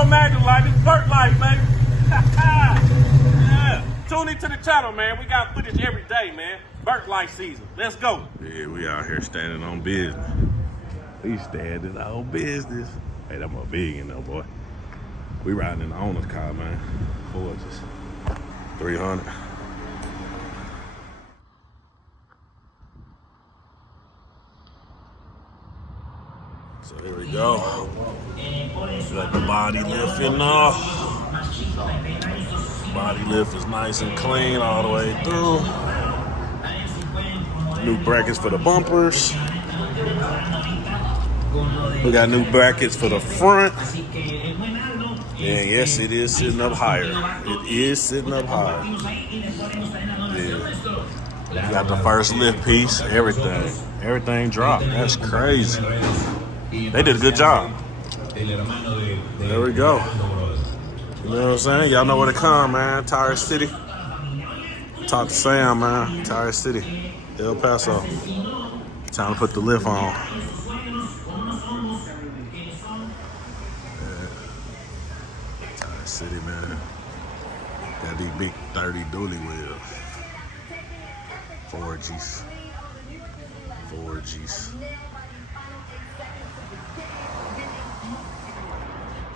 don't imagine life. It's Burt life, baby. Yeah. Tune into the channel, man. We got footage every day, man. Burt life season. Let's go. Yeah, we out here standing on business. We standing on business. Hey, that my big in though, boy. We riding in the owner's car, man. Forges. 300. So here we go. Got the body lifting off. Body lift is nice and clean all the way through. New brackets for the bumpers. We got new brackets for the front. And yes, it is sitting up higher. It is sitting up higher. Yeah. You got the first lift piece, everything. Everything dropped. That's crazy. They did a good job. There we go. You know what I'm saying? Y'all know where to come, man. Tire City. Talk to Sam, man. Tire City. El Paso. Time to put the lift on. Tire City, man. Got these big 30 dually wheels. 4Gs. 4Gs.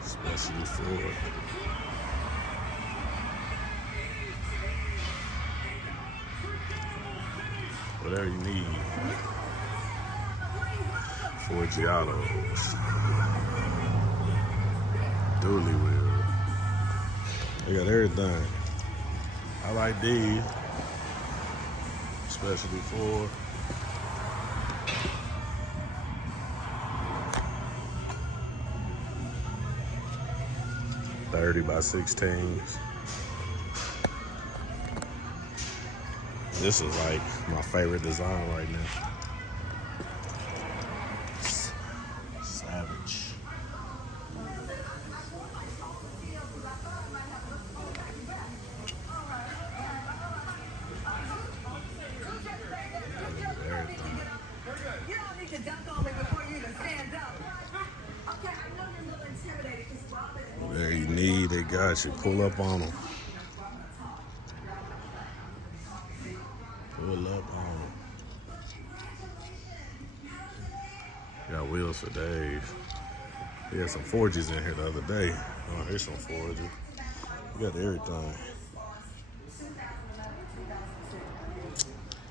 Especially for whatever you need. 4G autos. Dually wheel. They got everything. I like these. Especially for 30 by 16s. This is like my favorite design right now. Savage. You don't need to dunk on me before you even stand up. Okay, I know you're a little intimidated because Robin. Whatever you need, they got you. Pull up on them. Pull up on them. Got wheels for days. We had some 4Gs in here the other day. Oh, here's some 4Gs. We got everything.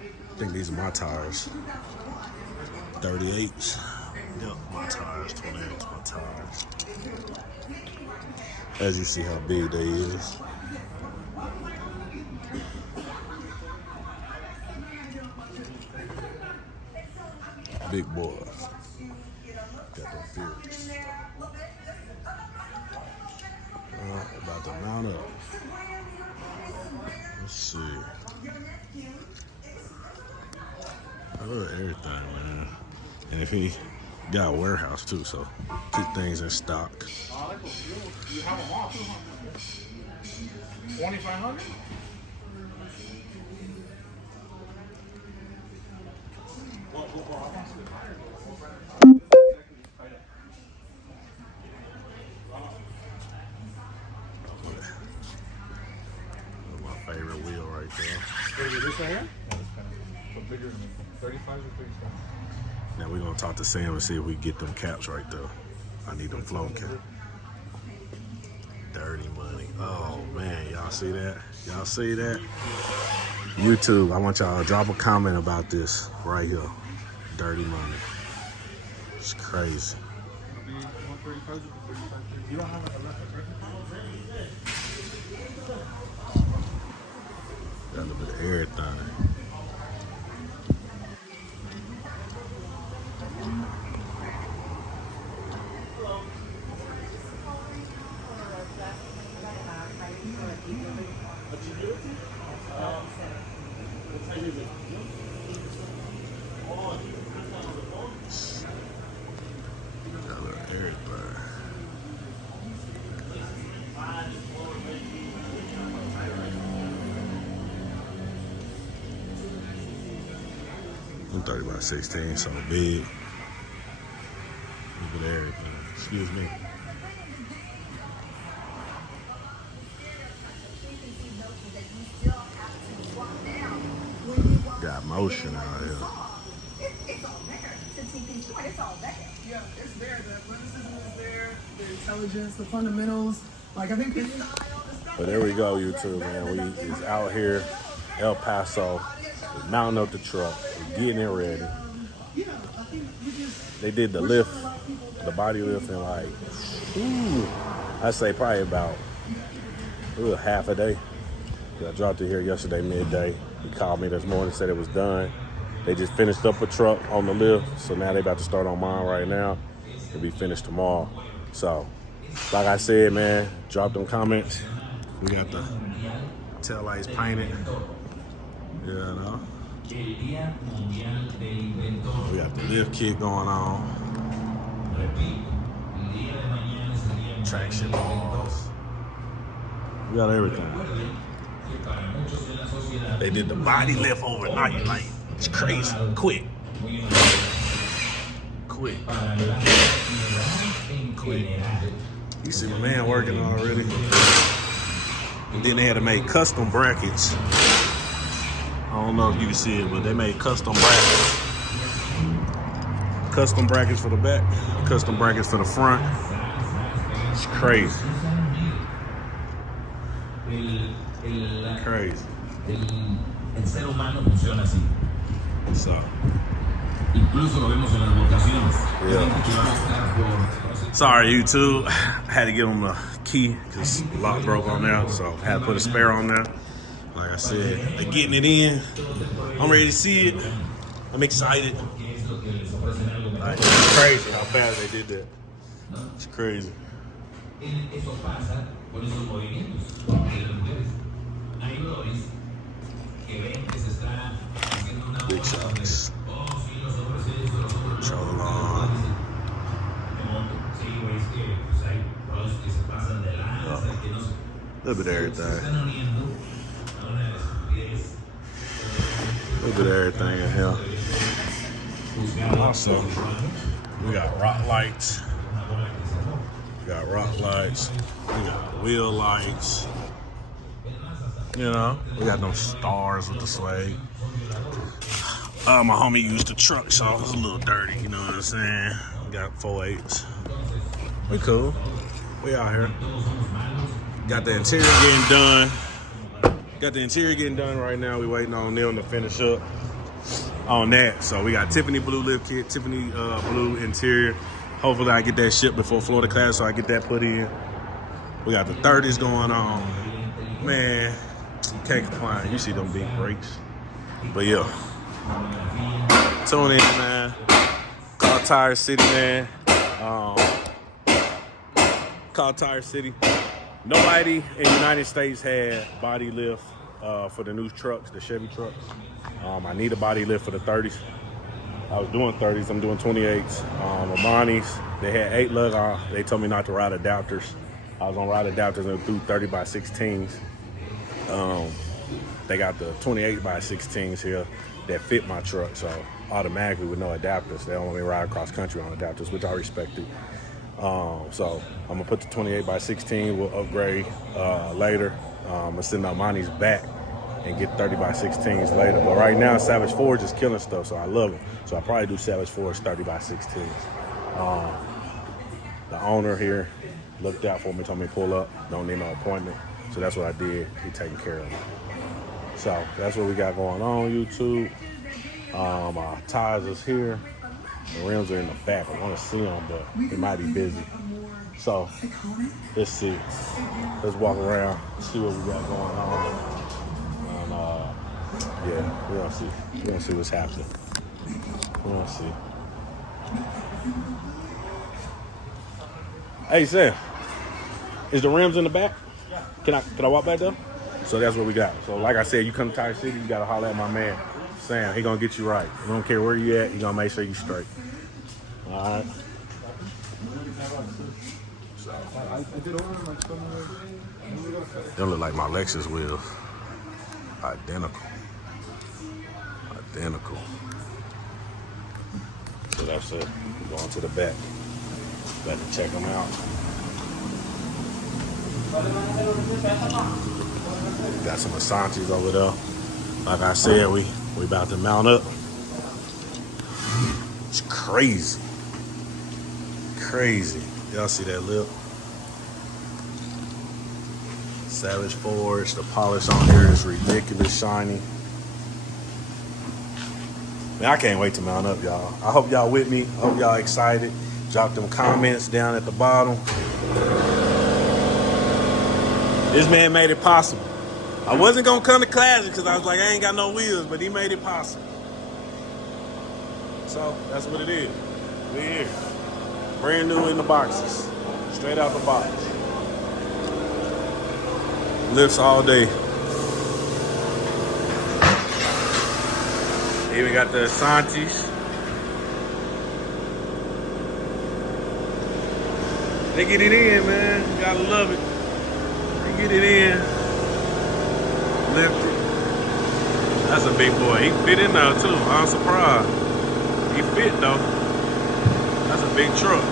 I think these are my tires. 38s. Yep, my tires. 28s, my tires. As you see how big they is. Big boys. Got them fierce. About to mount up. Let's see. I love everything, man. And if he got a warehouse too, so keep things in stock. You have them all, 2,500. My favorite wheel right there. Is it this right here? Yeah, it's kind of bigger than 35 or 37. Now we're gonna talk to Sam and see if we can get them caps right there. I need them floating caps. Dirty money. Oh man, y'all see that? Y'all see that? YouTube, I want y'all to drop a comment about this right here. Dirty money. It's crazy. You don't have a record? Got a little bit of everything. Got a little everything. I'm 30 by 16, so big. Look at everything. Excuse me. Got motion out here. It's all there. To TP's point, it's all there. Yeah, it's there. The athleticism is there. The intelligence, the fundamentals. Like, I think people. But there we go, YouTube, man. We is out here, El Paso, we're mounting up the truck, we're getting it ready. Yeah, I think we just. They did the lift, the body lift in like, I'd say probably about half a day. I dropped it here yesterday midday. He called me this morning, said it was done. They just finished up a truck on the lift, so now they about to start on mine right now. It'll be finished tomorrow. So, like I said, man, drop them comments. We got the tail lights painted. You know. We got the lift kit going on. Traction balls. We got everything. They did the body lift overnight. Like, it's crazy. Quick. You see my man working already. And then they had to make custom brackets. I don't know if you can see it, but they made custom brackets. Custom brackets for the back, custom brackets for the front. It's crazy. Crazy. El ser humano funciona así. So, Incluso lo vemos en las votaciones. yeah. Sorry, YouTube. I had to give them a key because the lock broke on there, so I had to put a spare on there. Like I said, they're getting it in. I'm ready to see it. I'm excited. Like, it's crazy how fast they did that. It's crazy. Eso pasa con esos movimientos de las mujeres. Hay dolores que ven que se está haciendo una Big bomba donde, shots. oh, sí, los hombres esto, los hombres Control on. sí, güey, es que pues hay pros que se pasan de lanza, que no se Little bit of everything. están uniendo a una estupidez. A little bit of everything in here. Also, we got rock lights. We got rock lights. We got wheel lights. You know, we got them stars with the suede. My homie used the truck, so it was a little dirty. You know what I'm saying? We got 4.8s. We cool. We out here. Got the interior getting done. Got the interior getting done right now. We waiting on them to finish up on that. So we got Tiffany blue lift kit, Tiffany blue interior. Hopefully I get that shipped before Florida class, so I get that put in. We got the 30s going on. Man, can't complain. You see them big brakes. But yeah. Tune in, man. Call Tire City, man. Call Tire City. Nobody in the United States had body lift for the new trucks, the Chevy trucks. I need a body lift for the 30s. I was doing 30s, I'm doing 28s. Amani's, they had 8 lug on. They told me not to ride adapters. I was gonna ride adapters and do 30 by 16s. They got the 28 by 16s here that fit my truck, so automatically with no adapters. They don't want me to ride cross country on adapters, which I respected. So I'm gonna put the 28 by 16. We'll upgrade later. I'm gonna send Amani's back and get 30 by 16s later. But right now, Savage Forge is killing stuff, so I love them. So I'll probably do Savage Forge 30 by 16s. The owner here looked out for me, told me to pull up, don't need no appointment. So that's what I did. He taking care of me. So that's what we got going on, YouTube. Our tires is here. The rims are in the back. I want to see them, but it might be busy. So let's see. Let's walk around, see what we got going on. Yeah, we're gonna see. We're gonna see what's happening. We're gonna see. Hey Sam, is the rims in the back? Can I walk back there? So that's what we got. So like I said, you come to Tire City, you gotta holler at my man Sam. He gonna get you right. I don't care where you at. He gonna make sure you straight. All right. So, they look like my Lexus wheels. Identical. So that's it. We're going to the back. Got to check them out. Got some Asantis over there. Like I said, we We about to mount up. It's crazy. Crazy. Y'all see that lip? Savage Forge. The polish on here is ridiculous shiny. Man, I can't wait to mount up, y'all. I hope y'all with me. I hope y'all excited. Drop them comments down at the bottom. This man made it possible. I wasn't gonna come to class because I was like, I ain't got no wheels, but he made it possible. So that's what it is. We here. Brand new in the boxes. Straight out the box. Lifts all day. Here we got the Asantis. They get it in, man. You gotta love it. They get it in. Lift it. That's a big boy. He fit in there too. I'm surprised. He fit though. That's a big truck.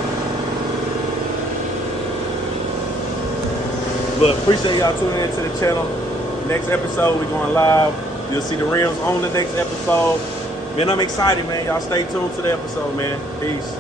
But appreciate y'all tuning into the channel. Next episode, we're going live. You'll see the rims on the next episode. Man, I'm excited, man. Y'all stay tuned to the episode, man. Peace.